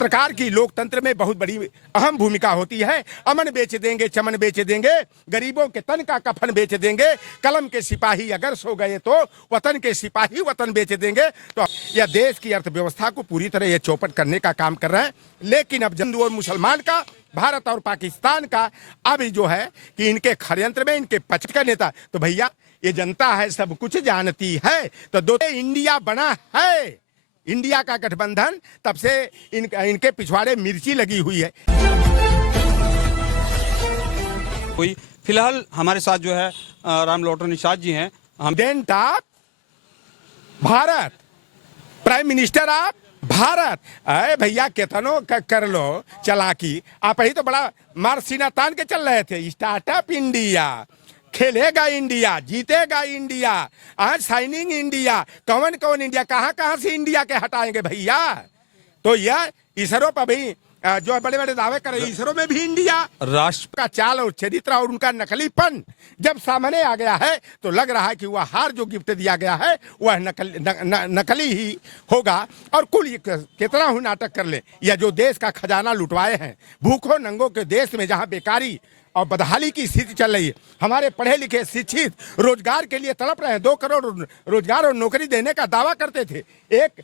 सरकार की लोकतंत्र में बहुत बड़ी अहम भूमिका होती है। अमन बेच देंगे, चमन बेच देंगे, गरीबों के तन का कफन बेच देंगे, कलम के सिपाही अगर सो गए तो वतन के सिपाही वतन बेच देंगे। तो यह देश की अर्थव्यवस्था को पूरी तरह ये चौपट करने का काम कर रहे हैं। लेकिन अब हिंदू और मुसलमान का, भारत और पाकिस्तान का अभी जो है कि इनके षड्यंत्र में इनके पक्ष का नेता, तो भैया ये जनता है सब कुछ जानती है। तो दो इंडिया बना है, इंडिया का गठबंधन, तब से इनके पिछवाड़े मिर्ची लगी हुई है। कोई फिलहाल हमारे साथ जो है राम लोटन निषाद जी हैं। हम president of Bharat, prime minister of Bharat. अरे भैया केतनो कर लो चलाकी, आप ही तो बड़ा मार सीना तान के चल रहे थे। स्टार्टअप इंडिया, खेलेगा इंडिया, जीतेगा इंडिया, आज साइनिंग इंडिया, कौन कौन इंडिया, कहां कहां से इंडिया के हटाएंगे भैया। तो यह इसरो पर भी जो बड़े बड़े दावे कर रहे हैं, इसरो में भी इंडिया राष्ट्र का चाल और चरित्र और उनका नकलीपन जब सामने आ गया है तो लग रहा है कि वह हार जो गिफ्ट दिया गया है वह नकली ही होगा। और कुल कितना ही नाटक कर ले, यह जो देश का खजाना लुटवाए हैं, भूखों नंगों के देश में जहां बेकारी और बदहाली की स्थिति चल रही है, हमारे पढ़े लिखे शिक्षित रोजगार के लिए तड़प रहे हैं। 2 करोड़ रोजगार और नौकरी देने का दावा करते थे। एक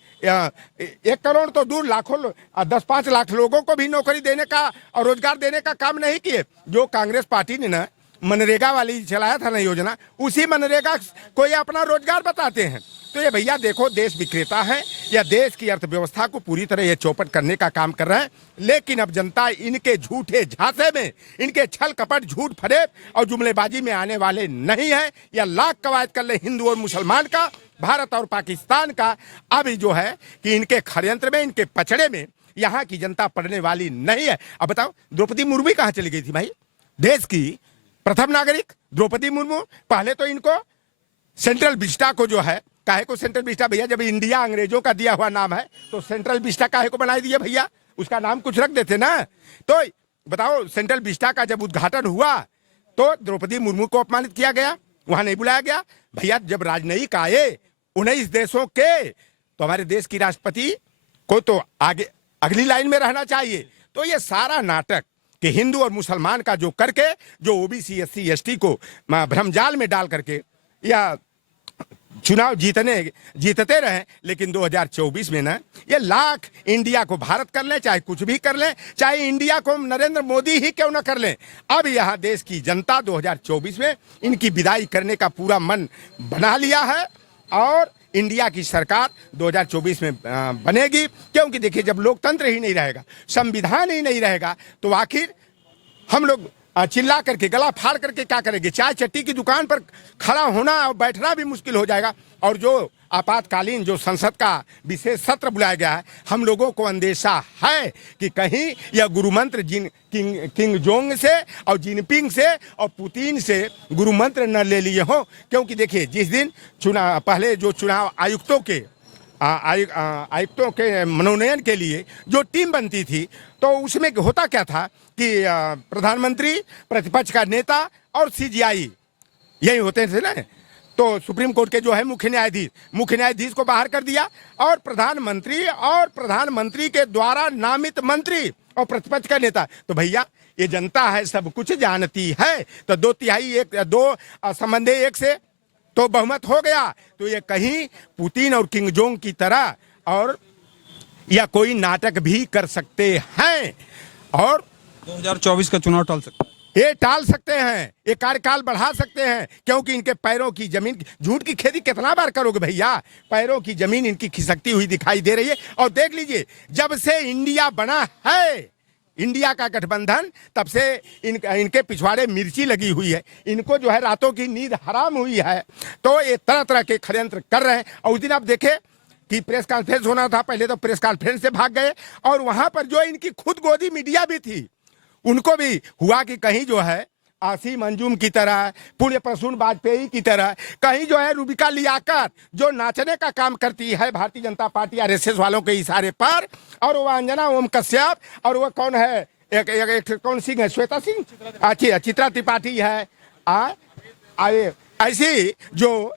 करोड़ तो दूर, लाखों 10-5 लाख लोगों को भी नौकरी देने का और रोजगार देने का काम नहीं किए। जो कांग्रेस पार्टी ने ना मनरेगा वाली चलाया था ना योजना, उसी मनरेगा को ये अपना रोजगार बताते हैं। तो ये भैया देखो देश विक्रेता है, या देश की अर्थव्यवस्था को पूरी तरह ये चौपट करने का काम कर रहे हैं। लेकिन अब जनता इनके झूठे झांसे में, इनके छल कपट, झूठ फरेब और जुमलेबाजी में आने वाले नहीं है। या लाख कवायद कर ले हिंदू और मुसलमान का, भारत और पाकिस्तान का, अभी जो है कि इनके षड्यंत्र में, इनके पचड़े में यहाँ की जनता पड़ने वाली नहीं है। अब बताओ द्रौपदी मुर्मू कहाँ चली गई थी भाई? देश की प्रथम नागरिक द्रौपदी मुर्मू। पहले तो इनको सेंट्रल विस्टा को जो है, काहे को सेंट्रल विस्टा भैया, जब इंडिया अंग्रेजों का दिया हुआ नाम है तो सेंट्रल विस्टा काहे को बनाई दिया भैया? उसका नाम कुछ रख देते ना। तो बताओ सेंट्रल विस्टा का जब उद्घाटन हुआ तो द्रौपदी मुर्मू को अपमानित किया गया, वहां नहीं बुलाया गया। भैया जब राजनयिक आए 19 देशों के, तो हमारे देश की राष्ट्रपति को तो आगे अगली लाइन में रहना चाहिए। तो ये सारा नाटक कि हिंदू और मुसलमान का जो करके, जो ओबीसी SC ST को भ्रमजाल में डाल करके या चुनाव जीतते रहे। लेकिन 2024 में ना ये लाख इंडिया को भारत कर ले, चाहे कुछ भी कर ले, चाहे इंडिया को नरेंद्र मोदी ही क्यों ना कर ले, अब यहाँ देश की जनता 2024 में इनकी विदाई करने का पूरा मन बना लिया है। और इंडिया की सरकार 2024 में बनेगी, क्योंकि देखिए जब लोकतंत्र ही नहीं रहेगा, संविधान ही नहीं रहेगा, तो आखिर हम लोग चिल्ला करके, गला फाड़ करके क्या करेंगे? चाय चट्टी की दुकान पर खड़ा होना और बैठना भी मुश्किल हो जाएगा। और जो आपातकालीन जो संसद का विशेष सत्र बुलाया गया है, हम लोगों को अंदेशा है कि कहीं यह गुरुमंत्र किंग जोंग से और जिनपिंग से और पुतिन से गुरुमंत्र न ले लिए हो। क्योंकि देखिए जिस दिन चुनाव पहले जो चुनाव आयुक्तों के मनोनयन के लिए जो टीम बनती थी, तो उसमें होता क्या था कि प्रधानमंत्री, प्रतिपक्ष का नेता और CGI यही होते थे ना। तो सुप्रीम कोर्ट के जो है मुख्य न्यायाधीश को बाहर कर दिया, और प्रधानमंत्री के द्वारा नामित मंत्री और प्रतिपक्ष का नेता। तो भैया ये जनता है सब कुछ जानती है। तो 2 संबंधी 1 से तो बहुमत हो गया। तो ये कहीं पुतिन और किंग जोंग की तरह और या कोई नाटक भी कर सकते हैं, और 2024 का चुनाव टाल सकते हैं। ये टाल सकते हैं, ये कार्यकाल बढ़ा सकते हैं। क्योंकि इनके पैरों की जमीन, झूठ की खेती कितना बार करोगे भैया? पैरों की जमीन इनकी खिसकती हुई दिखाई दे रही है। और देख लीजिए जब से इंडिया बना है, इंडिया का गठबंधन, तब से इनके पिछवाड़े मिर्ची लगी हुई है। इनको जो है रातों की नींद हराम हुई है। तो ये तरह तरह के षड्यंत्र कर रहे हैं। और उस दिन आप देखे कि प्रेस कॉन्फ्रेंस होना था, पहले तो प्रेस कॉन्फ्रेंस से भाग गए, और वहां पर जो इनकी खुद गोदी मीडिया भी थी, उनको भी हुआ कि कहीं जो है आसिम अंजुम की तरह, पुण्य प्रसून वाजपेयी की तरह, कहीं जो है रूबिका लियाकत जो नाचने का काम करती है भारतीय जनता पार्टी RSS वालों के इशारे पर, और वो अंजना ओम कश्यप, और वो कौन है, एक कौन सिंह है, श्वेता सिंह, अच्छी चित्रा त्रिपाठी है, ऐसी जो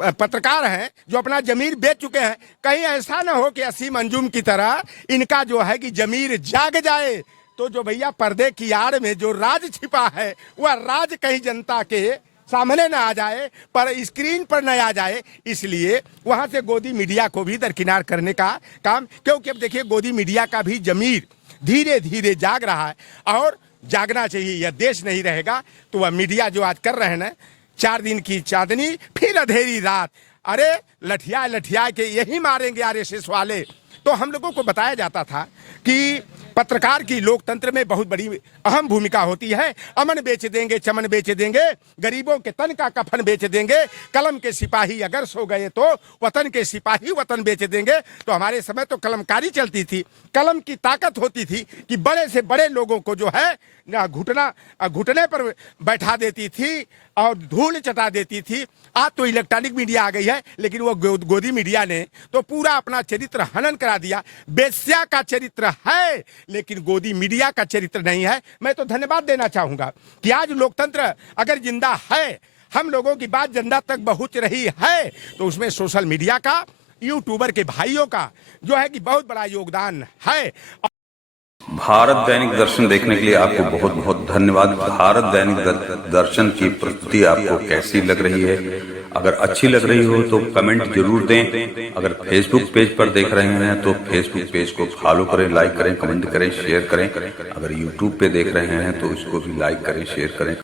पत्रकार हैं जो अपना जमीर बेच चुके हैं, कहीं ऐसा ना हो कि असीम अंजुम की तरह इनका जो है कि जमीर जाग जाए, तो जो भैया पर्दे की आड़ में जो राज छिपा है वह राज कहीं जनता के सामने ना आ जाए, पर स्क्रीन पर न आ जाए, इसलिए वहां से गोदी मीडिया को भी दरकिनार करने का काम, क्योंकि अब देखिए गोदी मीडिया का भी जमीर धीरे धीरे जाग रहा है और जागना चाहिए। यह देश नहीं रहेगा तो वह मीडिया जो आज कर रहे हैं ना, 4 दिन की चांदनी फिर अंधेरी रात, अरे लठिया लठिया के यही मारेंगे आरएसएस वाले। तो हम लोगों को बताया जाता था कि पत्रकार की लोकतंत्र में बहुत बड़ी अहम भूमिका होती है। अमन बेच देंगे, चमन बेच देंगे, गरीबों के तन का कफन बेच देंगे, कलम के सिपाही अगर सो गए तो वतन के सिपाही वतन बेच देंगे। तो हमारे समय तो कलमकारी चलती थी, कलम की ताकत होती थी कि बड़े से बड़े लोगों को जो है घुटने पर बैठा देती थी और धूल चटा देती थी। आज तो इलेक्ट्रॉनिक मीडिया आ गई है, लेकिन वो गोदी मीडिया ने तो पूरा अपना चरित्र हनन करा दिया। बेस्या का चरित्र है लेकिन गोदी मीडिया का चरित्र नहीं है। मैं तो धन्यवाद देना चाहूंगा कि आज लोकतंत्र अगर जिंदा है, हम लोगों की बात जनता तक पहुंच रही है, तो उसमें सोशल मीडिया का, यूट्यूबर के भाइयों का जो है कि बहुत बड़ा योगदान है। भारत दैनिक दर्शन देखने के लिए आपको बहुत बहुत धन्यवाद। भारत दैनिक दर्शन की प्रस्तुति आपको कैसी लग रही है? अगर अच्छी लग रही हो तो कमेंट जरूर दें। अगर फेसबुक पेज पर देख रहे हैं तो फेसबुक पेज को फॉलो करें, लाइक करें, कमेंट करें, शेयर करें। अगर यूट्यूब पे देख रहे हैं तो इसको भी लाइक करें, शेयर करें।